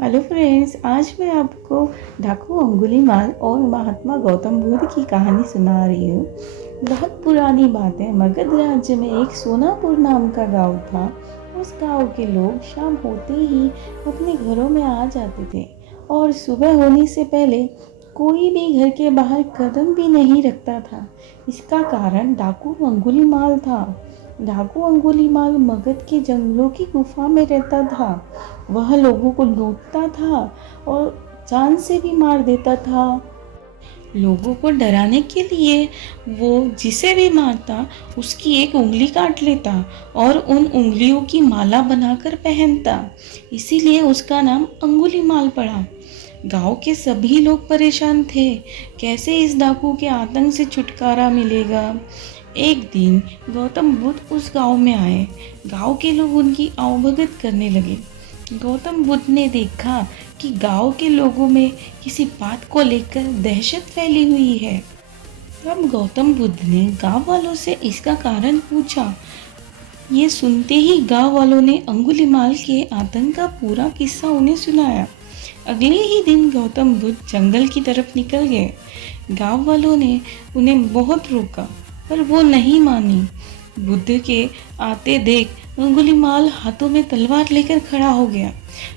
Hello friends, आज मैं आपको डाकू अंगुलीमाल और महात्मा गौतम बुद्ध की कहानी सुना रही हूँ। बहुत पुरानी बात है। मगध राज्य में एक सोनापुर नाम का गांव था। उस गांव के लोग शाम होते ही अपने घरों में आ जाते थे और सुबह होने से पहले कोई भी घर के बाहर कदम भी नहीं रखता था। इसका कारण डाकू अंगुलीमाल था। डाकू अंगुलीमाल मगध के जंगलों की गुफा में रहता था। वह लोगों को लूटता था और जान से भी मार देता था। लोगों को डराने के लिए वो जिसे भी मारता उसकी एक उंगली काट लेता और उन उंगलियों की माला बनाकर पहनता। इसीलिए उसका नाम अंगुलीमाल पड़ा। गांव के सभी लोग परेशान थे। कैसे इस डाकू के आतंक से छुटकारा मिलेगा। एक दिन गौतम बुद्ध उस गांव में आए। गांव के लोग उनकी आवभगत करने लगे। गौतम बुद्ध ने देखा कि गांव के लोगों में किसी बात को लेकर दहशत फैली हुई है। तब गौतम बुद्ध ने गांव वालों से इसका कारण पूछा। ये सुनते ही गांव वालों ने अंगुलीमाल के आतंक का पूरा किस्सा उन्हें सुनाया। अगले ही दिन गौतम बुद्ध जंगल की तरफ निकल गए। गांव वालों ने उन्हें बहुत रोका पर वो नहीं मानी। बुद्ध के आते देख अंगुलीमाल हाथों में तलवार लेकर खड़ा हो गया,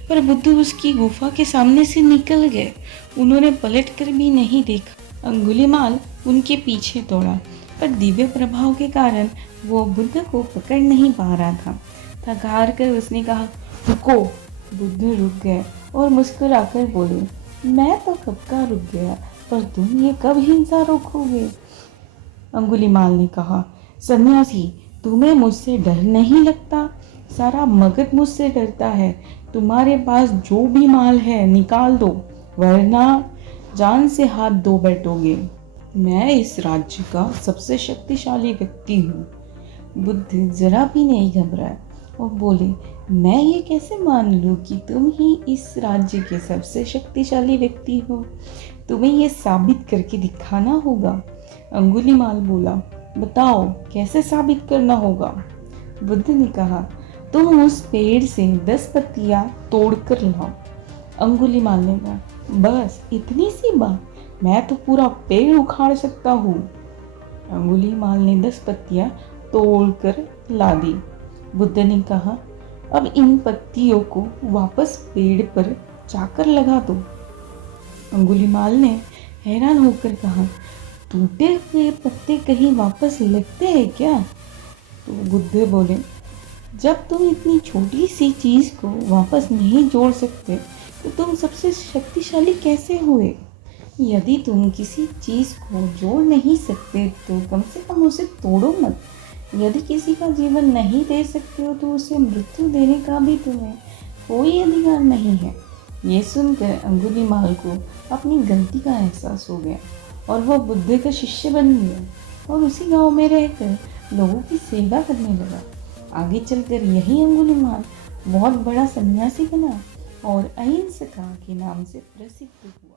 पर बुद्ध उसकी गुफा के सामने से निकल गए। उन्होंने पलट कर भी नहीं देखा। अंगुलीमाल उनके पीछे दौड़ा, पर दिव्य प्रभाव के कारण वो बुद्ध को पकड़ नहीं पा रहा था। थक हार कर उसने कहा, रुको। बुद्ध रुक गए और मुस्कुराकर बोले, मैं तो कब का रुक गया, पर तुम ये कब हिंसा रोकोगे। अंगुलीमाल ने कहा, सन्यासी, तुम्हें मुझसे डर नहीं लगता। सारा मगध मुझसे डरता है। तुम्हारे पास जो भी माल है निकाल दो, वरना जान से हाथ धो बैठोगे। मैं इस राज्य का सबसे शक्तिशाली व्यक्ति हूँ। बुद्ध जरा भी नहीं घबराए और बोले, मैं ये कैसे मान लूँ कि तुम ही इस राज्य के सबसे शक्तिशाली व्यक्ति हो। तुम्हें ये साबित करके दिखाना होगा। अंगुलीमाल बोला, बताओ कैसे साबित करना होगा। बुद्ध ने कहा, तुम उस पेड़ से 10 पत्तियां तोड़कर लाओ। अंगुलीमाल ने कहा, बस इतनी सी बात, मैं तो पूरा पेड़ उखाड़ सकता हूँ। अंगुलीमाल ने 10 पत्तियां तोड़कर ला दी। बुद्ध ने कहा, अब इन पत्तियों को वापस पेड़ पर जाकर लगा दो। अंगुलीमाल ने हैरान होकर कहा, टूटे हुए पत्ते कहीं वापस लगते हैं क्या। तो बुद्ध बोले, जब तुम इतनी छोटी सी चीज को वापस नहीं जोड़ सकते तो तुम सबसे शक्तिशाली कैसे हुए। यदि तुम किसी चीज को जोड़ नहीं सकते तो कम से कम उसे तोड़ो मत। यदि किसी का जीवन नहीं दे सकते हो तो उसे मृत्यु देने का भी तुम्हें कोई अधिकार नहीं है। ये सुनकर अंगुलीमाल को अपनी गलती का एहसास हो गया और वह बुद्ध का शिष्य बन गया और उसी गांव में रहकर लोगों की सेवा करने लगा। आगे चलकर यही अंगुलीमाल बहुत बड़ा सन्यासी बना और अहिंसका के नाम से प्रसिद्ध हुआ।